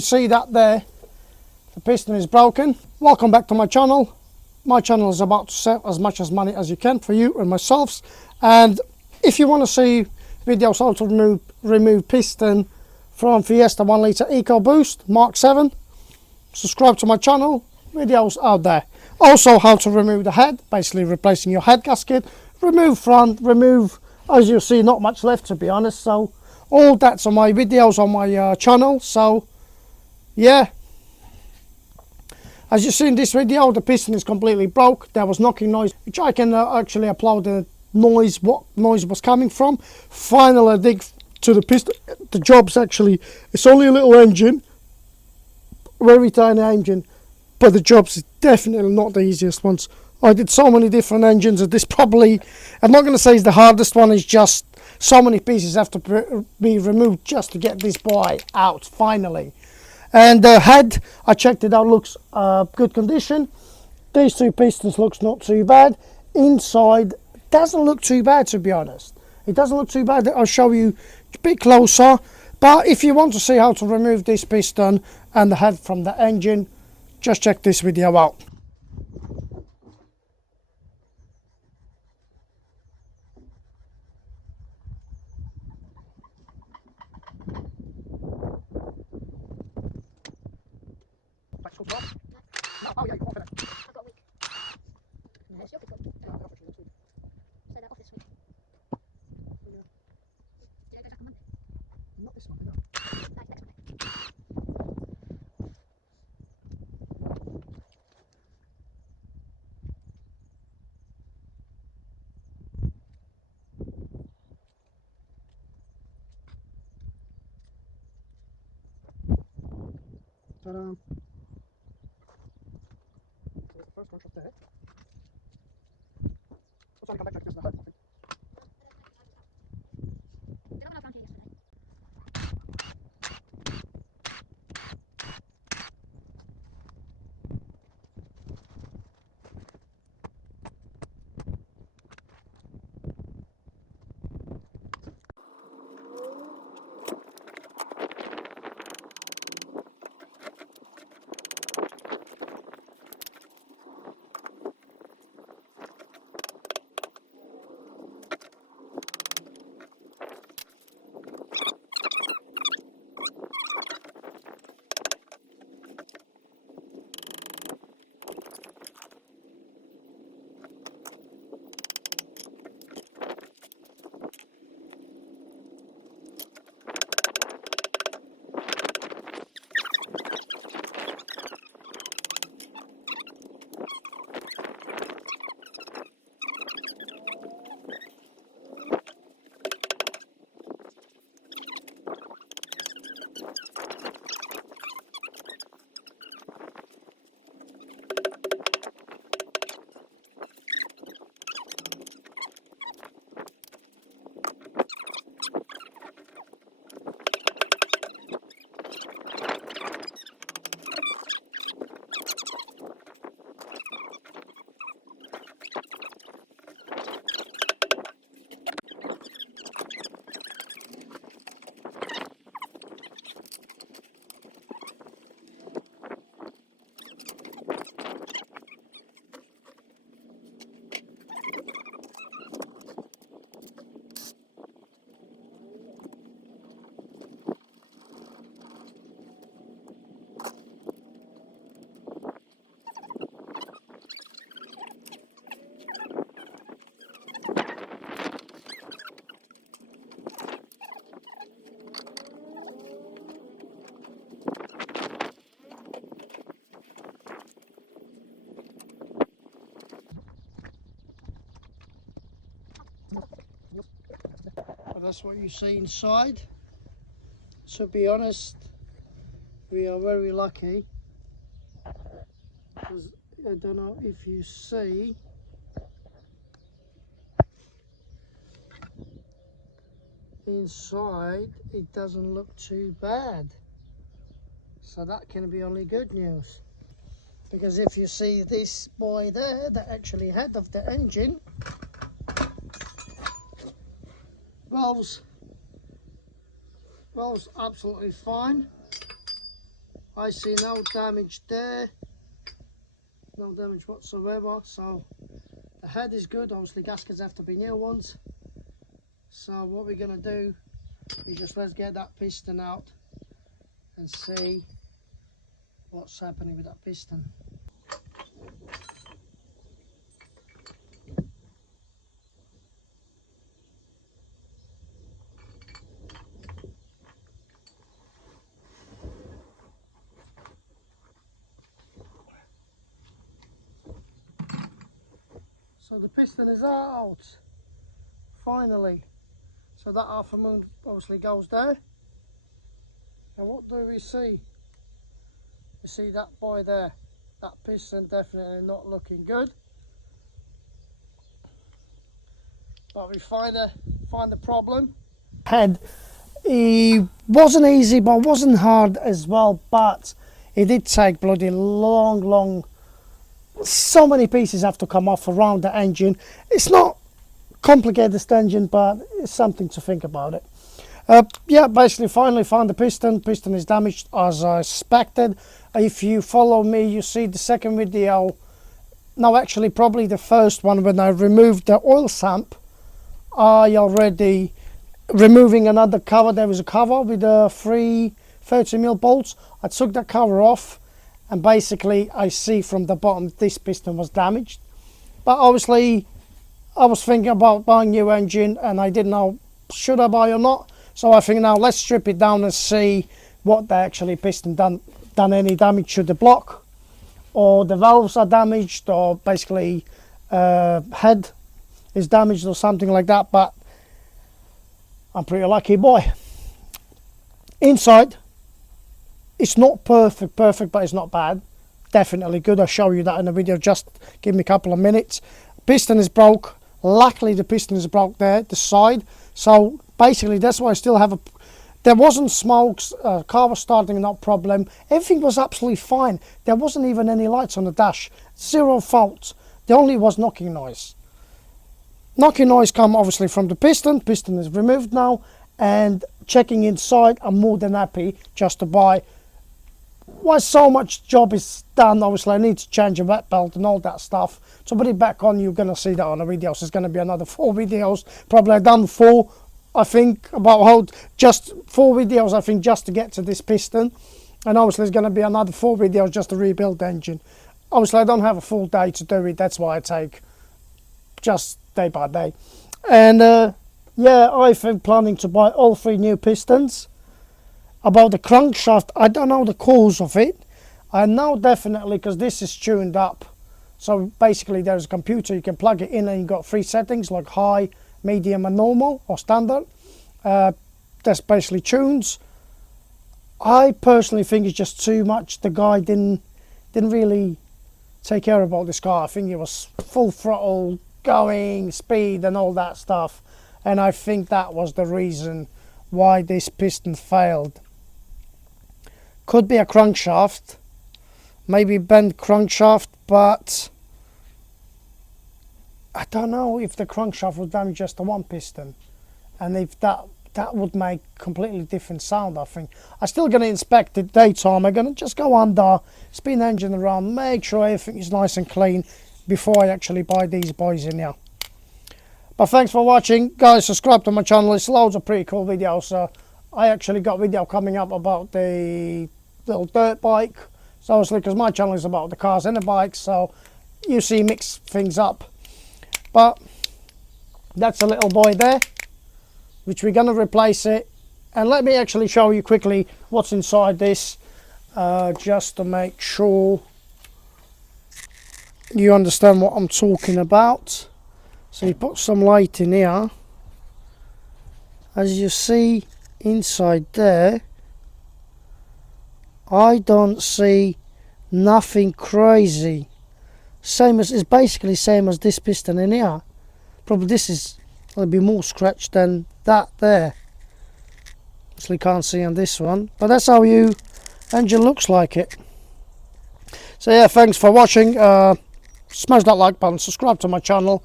You see that there, the piston is broken. Welcome back to my channel. My channel is about to save as much as money as you can for you and myself. And if you want to see videos how to remove piston from Fiesta 1 litre EcoBoost Mark 7, subscribe to my channel. Videos out there. Also how to remove the head, basically replacing your head gasket, remove front, remove, as you see, not much left to be honest. So all that's on my videos on my channel. So yeah, as you see in this video, the piston is completely broke. There was knocking noise, which I can actually upload the noise, what noise was coming from. Finally I dig to the piston. The job's actually, it's only a little engine, very tiny engine, but the job's definitely not the easiest ones. I did so many different engines that this probably, I'm not going to say it's the hardest one, it's just so many pieces have to be removed just to get this boy out finally. And the head, I checked it out, looks good condition. These two pistons looks not too bad. Inside doesn't look too bad, to be honest. It doesn't look too bad. I'll show you a bit closer. But if you want to see how to remove this piston and the head from the engine, just check this video out. Oh yeah, you're confident. I've got a week. No, it's your pick up. So they're off this week. Do you know back on Monday? Not this one, no. Like next Monday. Ta-da. There's the first one shot there. I'll try to come back to the head, I think. Do you know when I was down here yesterday? But that's what you see inside. To be honest, we are very lucky, because I don't know if you see, inside it doesn't look too bad, so that can be only good news. Because if you see this boy there, the actually head of the engine, valves absolutely fine. I see no damage there, no damage whatsoever. So the head is good. Obviously gaskets have to be new ones. So what we're gonna do is just let's get that piston out and see what's happening with that piston. So the piston is out, finally. So that half a moon obviously goes there. And what do we see? You see that boy there? That piston definitely not looking good. But we find the problem. Head, it wasn't easy, but wasn't hard as well. But it did take bloody long. So many pieces have to come off around the engine. It's not complicated, this engine, but it's something to think about it. Yeah, basically finally found the piston. Piston is damaged as I expected. If you follow me, you see the second video. No, actually probably the first one, when I removed the oil sump. I already removing another cover. There was a cover with the 3 30mm bolts. I took that cover off. And basically I see from the bottom this piston was damaged. But obviously I was thinking about buying a new engine and I didn't know should I buy or not. So I think now let's strip it down and see what the actually piston done any damage to the block, or the valves are damaged, or basically head is damaged or something like that. But I'm pretty lucky boy. Inside, it's not perfect, but it's not bad. Definitely good. I'll show you that in the video. Just give me a couple of minutes. Piston is broke. Luckily, the piston is broke there, the side. So basically, that's why I still have a. There wasn't smokes. Car was starting, not problem. Everything was absolutely fine. There wasn't even any lights on the dash. Zero fault. The only was knocking noise. Knocking noise come obviously from the piston. Piston is removed now, and checking inside, I'm more than happy just to buy. Why so much job is done, obviously I need to change a wet belt and all that stuff. To put it back on, you're going to see that on the videos. There's going to be another 4 videos. Probably I've done 4, I think, about just 4 videos, I think, just to get to this piston. And obviously there's going to be another 4 videos just to rebuild the engine. Obviously I don't have a full day to do it. That's why I take just day by day. And yeah, I've planning to buy all 3 new pistons. About the crankshaft, I don't know the cause of it. I know definitely because this is tuned up. So basically there's a computer, you can plug it in and you've got 3 settings like high, medium and normal or standard. That's basically tunes. I personally think it's just too much. The guy didn't really take care about this car. I think it was full throttle, going, speed and all that stuff. And I think that was the reason why this piston failed. Could be a crankshaft, maybe bent crankshaft, but I don't know if the crankshaft was damaged just to one piston, and if that would make completely different sound. I think I'm still going to inspect it daytime. I'm going to just go under, spin the engine around, make sure everything is nice and clean before I actually buy these boys in here. But thanks for watching, guys. Subscribe to my channel. It's loads of pretty cool videos. I actually got a video coming up about the little dirt bike. So obviously, because my channel is about the cars and the bikes, so you see mix things up. But that's a little boy there, which we're going to replace it. And let me actually show you quickly what's inside this, just to make sure you understand what I'm talking about. So you put some light in here. As you see inside there, I don't see nothing crazy. It's basically same as this piston in here. Probably this is a little bit more scratched than that there. Obviously can't see on this one, but that's how your engine looks like it. So yeah, thanks for watching. Smash that like button, subscribe to my channel.